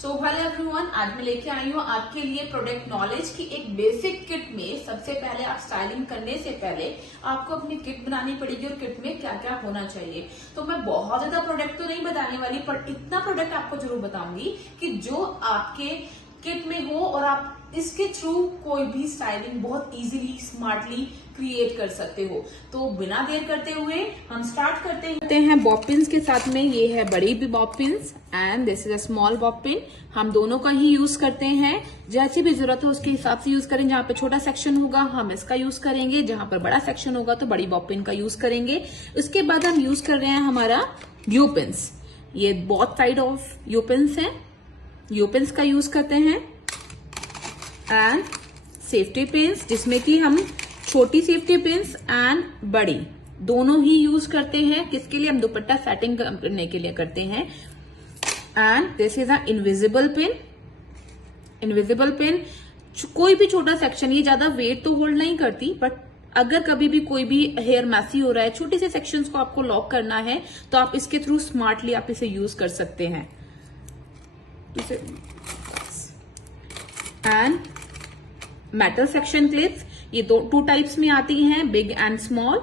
So hello everyone, आज मैं लेके आई हूँ आपके लिए प्रोडक्ट नॉलेज की एक बेसिक किट में। सबसे पहले आप स्टाइलिंग करने से पहले आपको अपनी किट बनानी पड़ेगी और किट में क्या क्या होना चाहिए। तो मैं बहुत ज्यादा प्रोडक्ट तो नहीं बताने वाली, पर इतना प्रोडक्ट आपको जरूर बताऊंगी कि जो आपके किट में हो और आप इसके थ्रू कोई भी स्टाइलिंग बहुत इजीली स्मार्टली क्रिएट कर सकते हो। तो बिना देर करते हुए हम स्टार्ट करते हैं बॉब पिन्स के साथ में। ये है बड़ी भी Bob pins and this is a small Bob pin. हम दोनों का ही यूज करते हैं, जैसी भी जरूरत है उसके हिसाब से यूज करें। जहां पे छोटा सेक्शन होगा हम इसका यूज करेंगे, जहां पर बड़ा सेक्शन होगा तो बड़ी बॉब पिन का यूज करेंगे। उसके बाद हम यूज कर रहे हैं हमारा यू पिन्स। ये both side of you pins है, यू पिन्स का यूज करते हैं एंड सेफ्टी पिन्स, जिसमें कि हम छोटी सेफ्टी पिन्स एंड बड़ी दोनों ही यूज करते हैं। किसके लिए? हम दुपट्टा सेटिंग करने के लिए करते हैं। And this is a invisible pin. Invisible pin कोई भी छोटा सेक्शन, ये ज्यादा वेट तो होल्ड नहीं करती, बट अगर कभी भी कोई भी हेयर मैसी हो रहा है, छोटे से सेक्शंस को आपको लॉक करना है, तो आप इसके थ्रू स्मार्टली आप इसे यूज कर सकते हैं। एंड मेटल सेक्शन क्लिप्स, ये टू टाइप्स में आती हैं, big and small.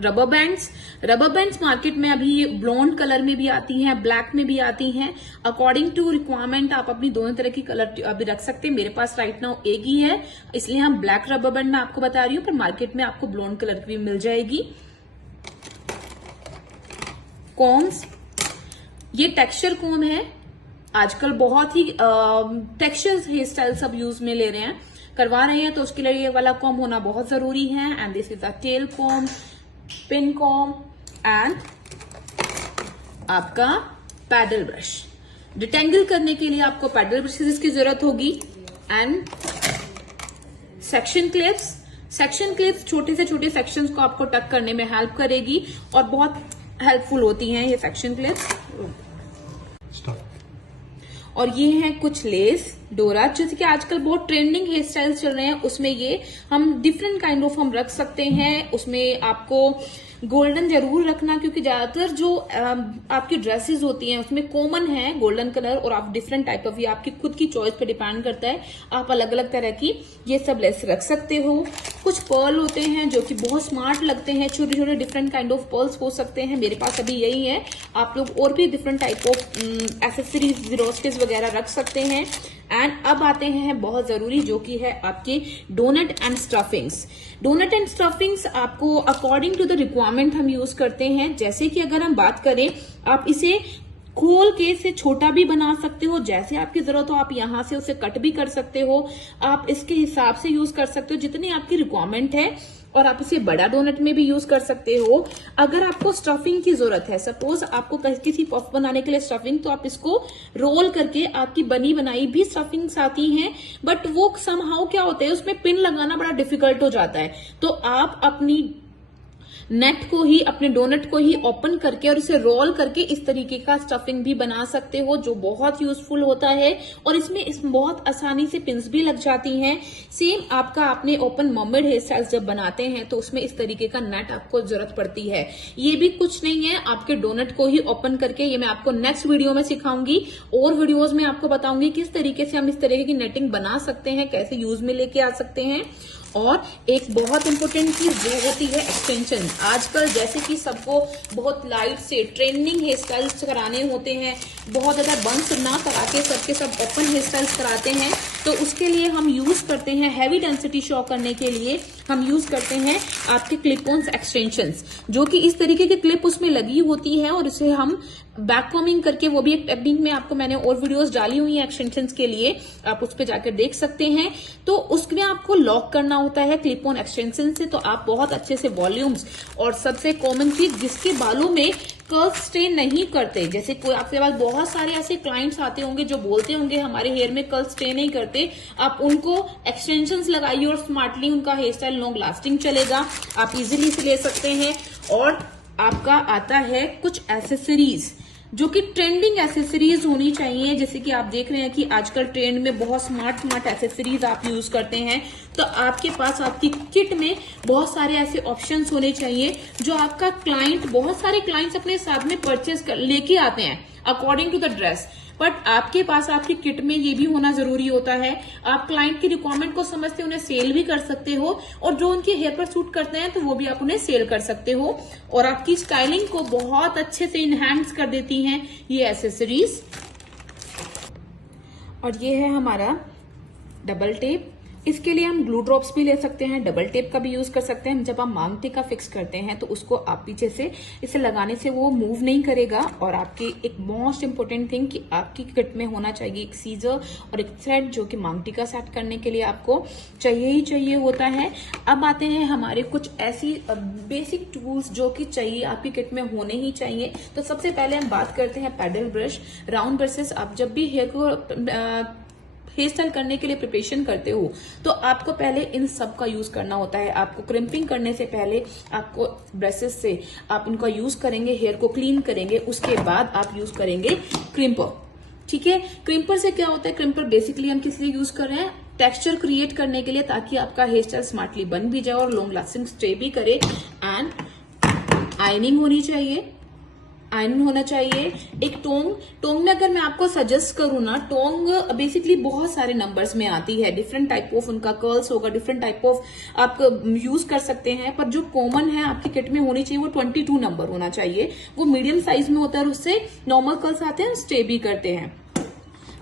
Rubber bands, rubber bands market में अभी ब्लॉन्ड कलर में भी आती हैं, ब्लैक में भी आती हैं। अकॉर्डिंग टू रिक्वायरमेंट आप अपनी दोनों तरह की कलर अभी रख सकते हैं। मेरे पास राइट नाउ एक ही है, इसलिए हम ब्लैक रबर बैंड में आपको बता रही हूँ, पर मार्केट में आपको ब्लॉन्ड कलर की भी मिल जाएगी। कॉम्स, ये टेक्सचर कॉम है। आजकल बहुत ही टेक्सचर हेयर स्टाइल सब यूज में ले रहे हैं, करवा रहे हैं, तो उसके लिए ये वाला कॉम होना बहुत जरूरी है। And this is a tail comb, pin comb and आपका पैडल ब्रश। डिटेंगल करने के लिए आपको पैडल ब्रशेस की जरूरत होगी। And section clips, section clips छोटे से छोटे सेक्शंस को आपको टक करने में हेल्प करेगी और बहुत हेल्पफुल होती हैं ये सेक्शन क्लिप्स। और ये हैं कुछ लेस डोरा, जैसे कि आजकल बहुत ट्रेंडिंग हेयर स्टाइल्स चल रहे हैं, उसमें ये हम डिफरेंट काइंड ऑफ हम रख सकते हैं। उसमें आपको गोल्डन जरूर रखना, क्योंकि ज्यादातर जो आपकी ड्रेसेस होती हैं उसमें कॉमन है गोल्डन कलर, और आप डिफरेंट टाइप ऑफ, ये आपकी खुद की चॉइस पे डिपेंड करता है, आप अलग अलग तरह की ये सब लेस रख सकते हो। कुछ पर्ल होते हैं जो कि बहुत स्मार्ट लगते हैं, छोटे छोटे डिफरेंट काइंड ऑफ पर्ल्स हो सकते हैं। मेरे पास अभी यही है, आप लोग और भी डिफरेंट टाइप ऑफ एक्सेसरीज रोस्टेज वगैरह रख सकते हैं। एंड अब आते हैं बहुत जरूरी, जो कि है आपके donut and stuffings. Donut and stuffings आपको अकॉर्डिंग टू द रिक्वायरमेंट हम यूज करते हैं। जैसे कि अगर हम बात करें, आप इसे खोल के इसे छोटा भी बना सकते हो, जैसे आपकी जरूरत हो आप यहां से उसे कट भी कर सकते हो। आप इसके हिसाब से यूज कर सकते हो जितनी आपकी रिक्वायरमेंट है, और आप इसे बड़ा डोनट में भी यूज कर सकते हो। अगर आपको स्टफिंग की जरूरत है, सपोज आपको किसी पफ बनाने के लिए स्टफिंग, तो आप इसको रोल करके आपकी बनी बनाई भी स्टफिंग्स आती हैं, बट वो समहाउ क्या होता है, उसमें पिन लगाना बड़ा डिफिकल्ट हो जाता है। तो आप अपनी नेट को ही, अपने डोनट को ही ओपन करके और इसे रोल करके इस तरीके का स्टफिंग भी बना सकते हो, जो बहुत यूजफुल होता है। और इसमें बहुत आसानी से पिन्स भी लग जाती हैं। सेम आपका आपने ओपन मर्मेड हेयर स्टाइल्स जब बनाते हैं तो उसमें इस तरीके का नेट आपको जरूरत पड़ती है। ये भी कुछ नहीं है, आपके डोनट को ही ओपन करके, ये मैं आपको नेक्स्ट वीडियो में सिखाऊंगी, और वीडियोज में आपको बताऊंगी किस तरीके से हम इस तरीके की नेटिंग बना सकते हैं, कैसे यूज में लेके आ सकते हैं। और एक बहुत इंपॉर्टेंट चीज जो होती है एक्सटेंशन। आजकल जैसे कि सबको बहुत लाइट से ट्रेंडिंग हेयर स्टाइल्स कराने होते हैं, बहुत ज्यादा बंस ना करा के सबके सब ओपन हेयर स्टाइल्स कराते हैं, तो उसके लिए हम यूज करते हैं, हैवी डेंसिटी शो करने के लिए हम यूज करते हैं आपके क्लिप ऑन एक्सटेंशंस, जो कि इस तरीके की क्लिप उसमें लगी होती है, और इसे हम बैक कॉमिंग करके, वो भी एक टेक्निक में आपको मैंने और वीडियोस डाली हुई है एक्सटेंशंस के लिए, आप उस पर जाकर देख सकते हैं। तो उसमें आपको लॉक करना होता है क्लिप ऑन एक्सटेंशन से, तो आप बहुत अच्छे से वॉल्यूम्स, और सबसे कॉमन चीज जिसके बालों में कर्ल स्टे नहीं करते, जैसे कोई आपके पास बहुत सारे ऐसे क्लाइंट्स आते होंगे जो बोलते होंगे हमारे हेयर में कर्ल स्टे नहीं करते, आप उनको एक्सटेंशंस लगाइए और स्मार्टली उनका हेयर स्टाइल लॉन्ग लास्टिंग चलेगा, आप इजीली से ले सकते हैं। और आपका आता है कुछ एसेसरीज, जो कि ट्रेंडिंग एसेसरीज होनी चाहिए। जैसे कि आप देख रहे हैं कि आजकल ट्रेंड में बहुत स्मार्ट एसेसरीज आप यूज करते हैं, तो आपके पास आपकी किट में बहुत सारे ऐसे ऑप्शंस होने चाहिए जो आपका क्लाइंट, बहुत सारे क्लाइंट्स अपने साथ में परचेज लेके आते हैं according to the dress, but आपके पास आपकी किट में ये भी होना जरूरी होता है। आप क्लाइंट की रिक्वायरमेंट को समझते उन्हें सेल भी कर सकते हो, और जो उनके हेयर पर सूट करते हैं तो वो भी आप उन्हें सेल कर सकते हो, और आपकी स्टाइलिंग को बहुत अच्छे से इनहैंस कर देती हैं ये एसेसरीज। और ये है हमारा डबल टेप। इसके लिए हम ग्लू ड्रॉप्स भी ले सकते हैं, डबल टेप का भी यूज कर सकते हैं। जब आप मांग टीका फिक्स करते हैं तो उसको आप पीछे से इसे लगाने से वो मूव नहीं करेगा। और आपकी एक मोस्ट इंपोर्टेंट थिंग कि आपकी किट में होना चाहिए एक सीजर और एक थ्रेड, जो कि मांग टीका सेट करने के लिए आपको चाहिए ही चाहिए होता है। अब आते हैं हमारे कुछ ऐसी बेसिक टूल्स जो कि चाहिए आपकी किट में होने ही चाहिए। तो सबसे पहले हम बात करते हैं पैडल ब्रश, राउंड ब्रशेस। आप जब भी हेयर को हेयर स्टाइल करने के लिए प्रिपरेशन करते हो तो आपको पहले इन सब का यूज करना होता है। आपको क्रिम्पिंग करने से पहले आपको ब्रशेस से आप इनका यूज करेंगे, हेयर को क्लीन करेंगे, उसके बाद आप यूज करेंगे क्रिम्पर। ठीक है, क्रिम्पर से क्या होता है, क्रिम्पर बेसिकली हम किस लिए यूज कर रहे हैं, टेक्सचर क्रिएट करने के लिए, ताकि आपका हेयर स्टाइल स्मार्टली बन भी जाए और लॉन्ग लास्टिंग स्टे भी करे। एंड आयनिंग होनी चाहिए, आयरन होना चाहिए। एक टोंग में अगर मैं आपको सजेस्ट करूं ना, टोंग बेसिकली बहुत सारे नंबर्स में आती है, डिफरेंट टाइप ऑफ उनका कर्ल्स होगा, डिफरेंट टाइप ऑफ आप यूज कर सकते हैं, पर जो कॉमन है आपकी किट में होनी चाहिए वो 22 नंबर होना चाहिए। वो मीडियम साइज में होता है और उससे नॉर्मल कर्ल्स आते हैं, स्टे भी करते हैं।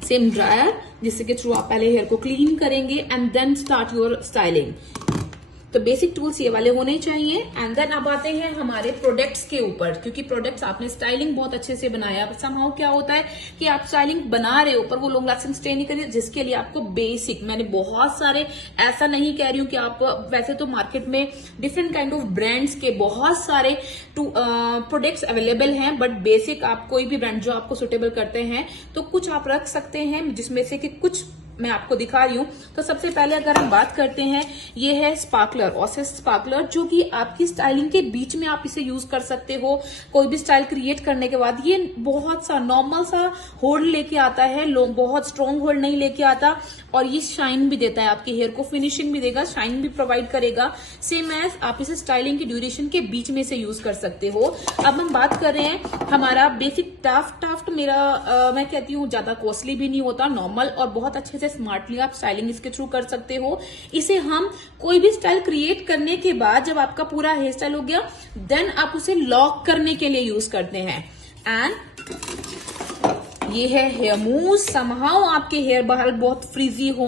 सेम ड्रायर, जिससे के थ्रू आप पहले हेयर को क्लीन करेंगे and then start your styling. तो बेसिक टूल्स ये वाले होने चाहिए। एंड देन अब आते हैं हमारे प्रोडक्ट्स के ऊपर, क्योंकि प्रोडक्ट्स आपने स्टाइलिंग बहुत अच्छे से बनाया, समहाउ क्या होता है कि आप स्टाइलिंग बना रहे हो पर वो लॉन्ग लास्टिंग स्टे नहीं करिए, जिसके लिए आपको बेसिक, मैंने बहुत सारे, ऐसा नहीं कह रही हूँ कि आप, वैसे तो मार्केट में डिफरेंट काइंड ऑफ ब्रांड्स के बहुत सारे प्रोडक्ट्स अवेलेबल हैं, बट बेसिक आप कोई भी ब्रांड जो आपको सुटेबल करते हैं तो कुछ आप रख सकते हैं, जिसमें से कि कुछ मैं आपको दिखा रही हूं। तो सबसे पहले अगर हम बात करते हैं, ये है स्पार्कलर, ऑसिस स्पार्कलर, जो कि आपकी स्टाइलिंग के बीच में आप इसे यूज कर सकते हो कोई भी स्टाइल क्रिएट करने के बाद। ये बहुत सा नॉर्मल सा होल्ड लेके आता है, बहुत स्ट्रॉन्ग होल्ड नहीं लेके आता, और ये शाइन भी देता है, आपके हेयर को फिनिशिंग भी देगा, शाइन भी प्रोवाइड करेगा। सेम एज आप इसे स्टाइलिंग की ड्यूरेशन के बीच में से यूज कर सकते हो। अब हम बात कर रहे हैं हमारा बेसिक टाफ्ट मेरा मैं कहती हूँ ज्यादा कॉस्टली भी नहीं होता, नॉर्मल, और बहुत अच्छे से स्मार्टली आप स्टाइलिंग इसके थ्रू कर सकते हो। इसे हम कोई भी स्टाइल क्रिएट करने के बाद जब आपका पूरा हेयर स्टाइल हो गया, देन आप उसे लॉक करने के लिए यूज करते हैं। एंड ये है हेयर मूव। समहाउ आपके हेयर बाहर बहुत फ्रीजी हो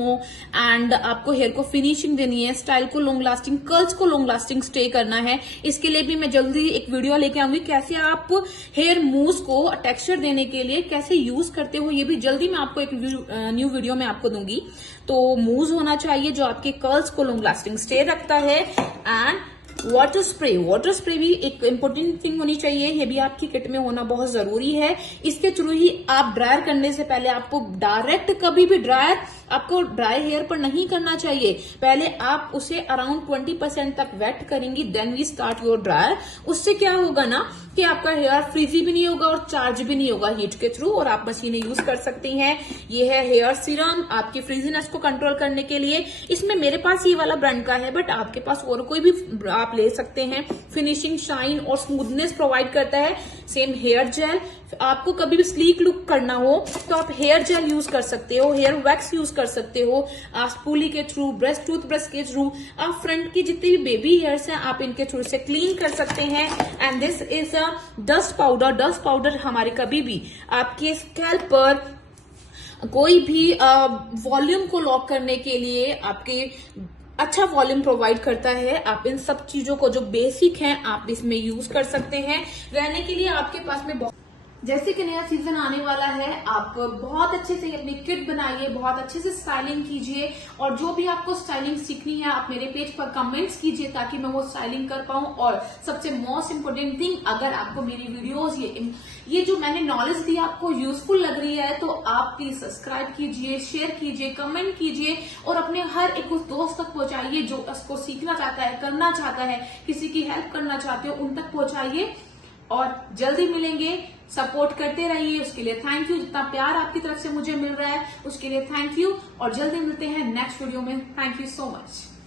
एंड आपको हेयर को फिनिशिंग देनी है, स्टाइल को लॉन्ग लास्टिंग, कर्ल्स को लॉन्ग लास्टिंग स्टे करना है, इसके लिए भी मैं जल्दी एक वीडियो लेके आऊंगी, कैसे आप हेयर मूव्स को टेक्सचर देने के लिए कैसे यूज करते हो, ये भी जल्दी मैं आपको एक न्यू वीडियो में आपको दूंगी। तो मूव्स होना चाहिए जो आपके कर्ल्स को लॉन्ग लास्टिंग स्टे रखता है। एंड वाटर स्प्रे भी एक इंपॉर्टेंट थिंग होनी चाहिए, ये भी आपकी किट में होना बहुत जरूरी है। इसके थ्रू ही आप ड्रायर करने से पहले आपको डायरेक्ट कभी भी ड्रायर आपको ड्राई हेयर पर नहीं करना चाहिए, पहले आप उसे अराउंड 20% तक वेट करेंगी, then we start your dryer. उससे क्या होगा ना कि आपका हेयर फ्रीजी भी नहीं होगा और चार्ज भी नहीं होगा हीट के थ्रू, और आप मशीनें यूज कर सकती हैं। ये है हेयर सीरम आपकी फ्रीजीनेस को कंट्रोल करने के लिए। इसमें मेरे पास ये वाला ब्रांड का है, बट आपके पास और कोई भी आप ले सकते हैं। फिनिशिंग, शाइन और स्मूथनेस प्रोवाइड करता है। सेम हेयर जेल, आपको कभी भी स्लीक लुक करना हो तो आप हेयर जेल यूज कर सकते हो, हेयर वैक्स यूज कर सकते हो, स्पूली के थ्रू, ब्रश टूथब्रश के थ्रू, आप फ्रंट की जितनी भी बेबी हेयर्स हैं आप इनके थ्रू से क्लीन कर सकते हैं। And this is a dust powder. Dust powder हमारे कभी भी आपके स्कैल्प पर कोई भी वॉल्यूम को लॉक करने के लिए आपके अच्छा वॉल्यूम प्रोवाइड करता है। आप इन सब चीजों को जो बेसिक हैं आप इसमें यूज कर सकते हैं। रहने के लिए आपके पास में जैसे कि नया सीजन आने वाला है, आप बहुत अच्छे से अपनी किट बनाइए, बहुत अच्छे से स्टाइलिंग कीजिए, और जो भी आपको स्टाइलिंग सीखनी है आप मेरे पेज पर कमेंट्स कीजिए ताकि मैं वो स्टाइलिंग कर पाऊं। और सबसे मोस्ट इम्पोर्टेंट थिंग, अगर आपको मेरी वीडियोस ये जो मैंने नॉलेज दी आपको यूजफुल लग रही है तो आप प्लीज सब्सक्राइब कीजिए, शेयर कीजिए, कमेंट कीजिए, और अपने हर एक उस दोस्त तक पहुंचाइए जो उसको सीखना चाहता है, करना चाहता है, किसी की हेल्प करना चाहते हो, उन तक पहुंचाइए। और जल्दी मिलेंगे। सपोर्ट करते रहिए, उसके लिए थैंक यू। जितना प्यार आपकी तरफ से मुझे मिल रहा है उसके लिए थैंक यू, और जल्दी मिलते हैं नेक्स्ट वीडियो में। Thank you so much.